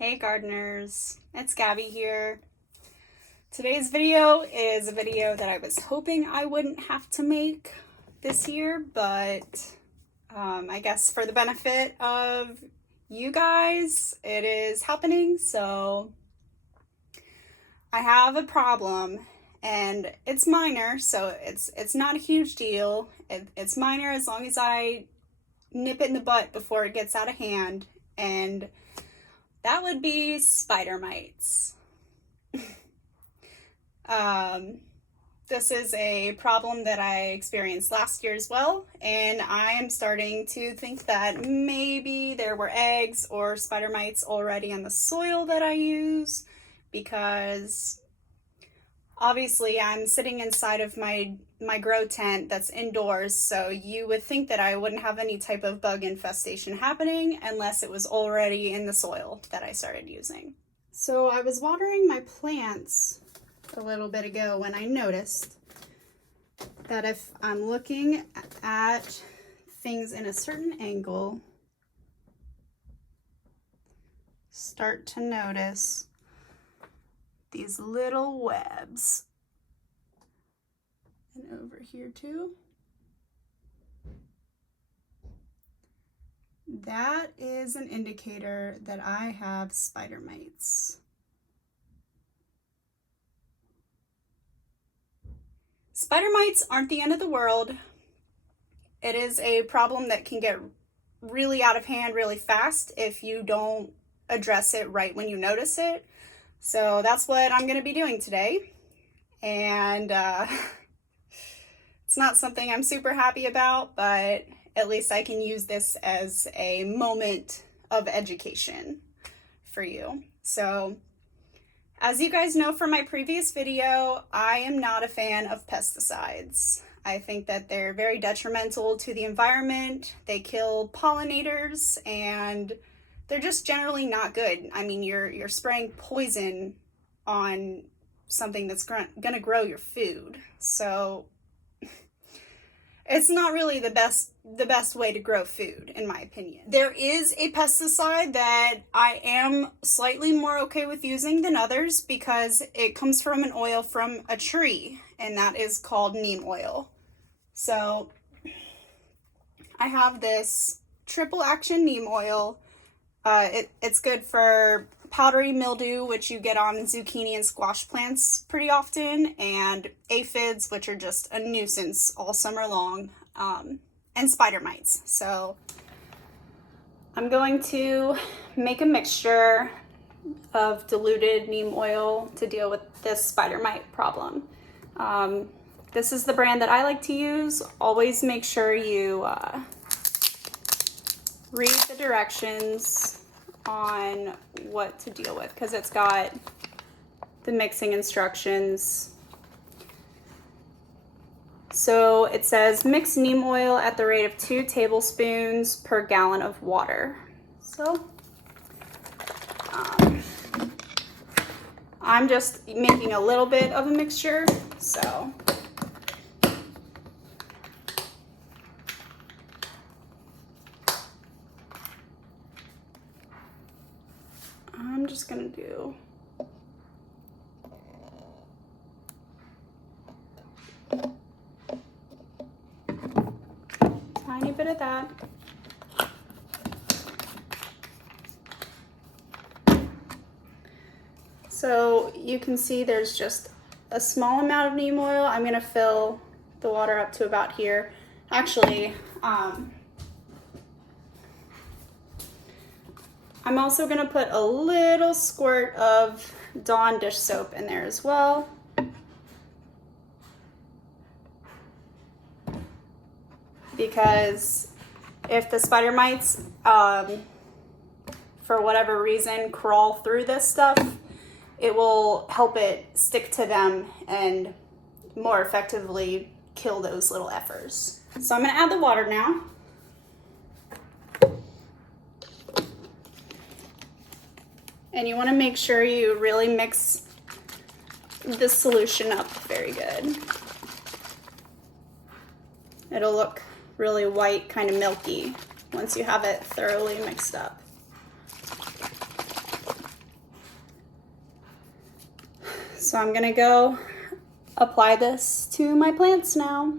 Hey gardeners, it's Gabby here. Today's video is a video that I was hoping I wouldn't have to make this year, but I guess for the benefit of you guys, it is happening. So I have a problem and it's minor, so it's not a huge deal. It's minor as long as I nip it in the butt before it gets out of hand, and that would be spider mites. This is a problem that I experienced last year as well, and I am starting to think that maybe there were eggs or spider mites already in the soil that I use, because obviously I'm sitting inside of my grow tent that's indoors, so you would think that I wouldn't have any type of bug infestation happening unless it was already in the soil that I started using. So I was watering my plants a little bit ago when I noticed that if I'm looking at things in a certain angle, start to notice these little webs. And over here too. That is an indicator that I have spider mites. Spider mites aren't the end of the world. It is a problem that can get really out of hand really fast if you don't address it right when you notice it. So that's what I'm going to be doing today. And it's not something I'm super happy about, but at least I can use this as a moment of education for you. So, as you guys know from my previous video, I am not a fan of pesticides. I think that they're very detrimental to the environment. They kill pollinators, and they're just generally not good. I mean, you're spraying poison on something that's gonna grow your food. So it's not really the best way to grow food, in my opinion. There is a pesticide that I am slightly more okay with using than others because it comes from an oil from a tree, and that is called neem oil. So I have this triple action neem oil. It's good for powdery mildew, which you get on zucchini and squash plants pretty often, and aphids, which are just a nuisance all summer long, and spider mites. So I'm going to make a mixture of diluted neem oil to deal with this spider mite problem. This is the brand that I like to use. Always make sure you read the directions on what to deal with, because it's got the mixing instructions. So it says mix neem oil at the rate of 2 tablespoons per gallon of water. So I'm just making a little bit of a mixture, so I'm just gonna do a tiny bit of that. So you can see there's just a small amount of neem oil. I'm gonna fill the water up to about here. Actually, I'm also gonna put a little squirt of Dawn dish soap in there as well. Because if the spider mites, for whatever reason, crawl through this stuff, it will help it stick to them and more effectively kill those little effers. So I'm gonna add the water now. And you want to make sure you really mix the solution up very good. It'll look really white, kind of milky, once you have it thoroughly mixed up. So I'm gonna go apply this to my plants now.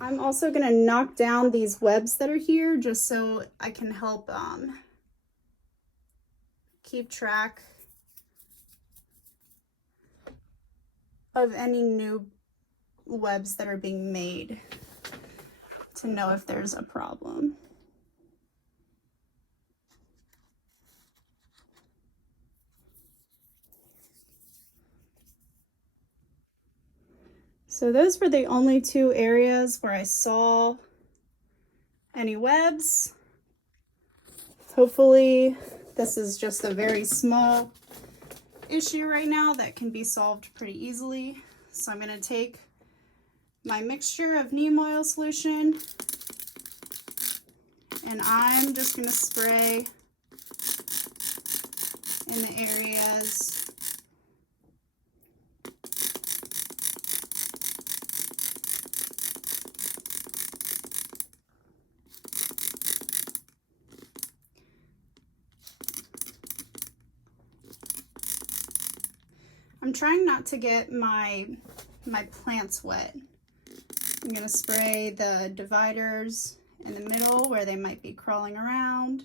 I'm also gonna knock down these webs that are here just so I can help keep track of any new webs that are being made to know if there's a problem. So those were the only two areas where I saw any webs. Hopefully this is just a very small issue right now that can be solved pretty easily. So I'm going to take my mixture of neem oil solution and I'm just going to spray in the areas I'm trying not to get my plants wet. I'm going to spray the dividers in the middle where they might be crawling around.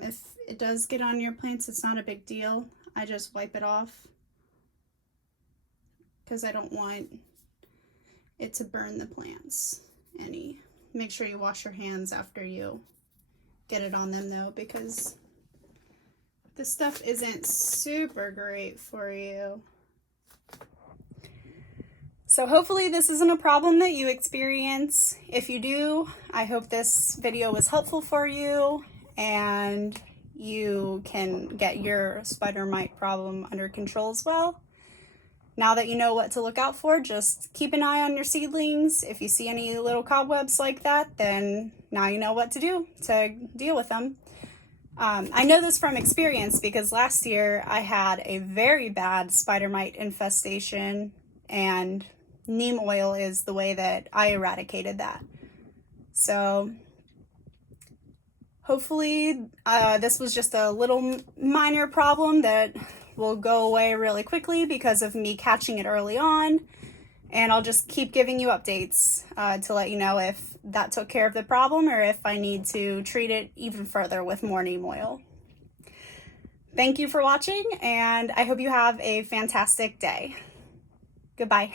If it does get on your plants, it's not a big deal. I just wipe it off because I don't want it to burn the plants any. Make sure you wash your hands after you get it on them though, because this stuff isn't super great for you. So hopefully this isn't a problem that you experience. If you do, I hope this video was helpful for you and you can get your spider mite problem under control as well. Now that you know what to look out for, just keep an eye on your seedlings. If you see any little cobwebs like that, then now you know what to do to deal with them. I know this from experience because last year I had a very bad spider mite infestation and neem oil is the way that I eradicated that. So hopefully this was just a little minor problem that will go away really quickly because of me catching it early on, and I'll just keep giving you updates to let you know if that took care of the problem or if I need to treat it even further with more neem oil. Thank you for watching, and I hope you have a fantastic day. Goodbye.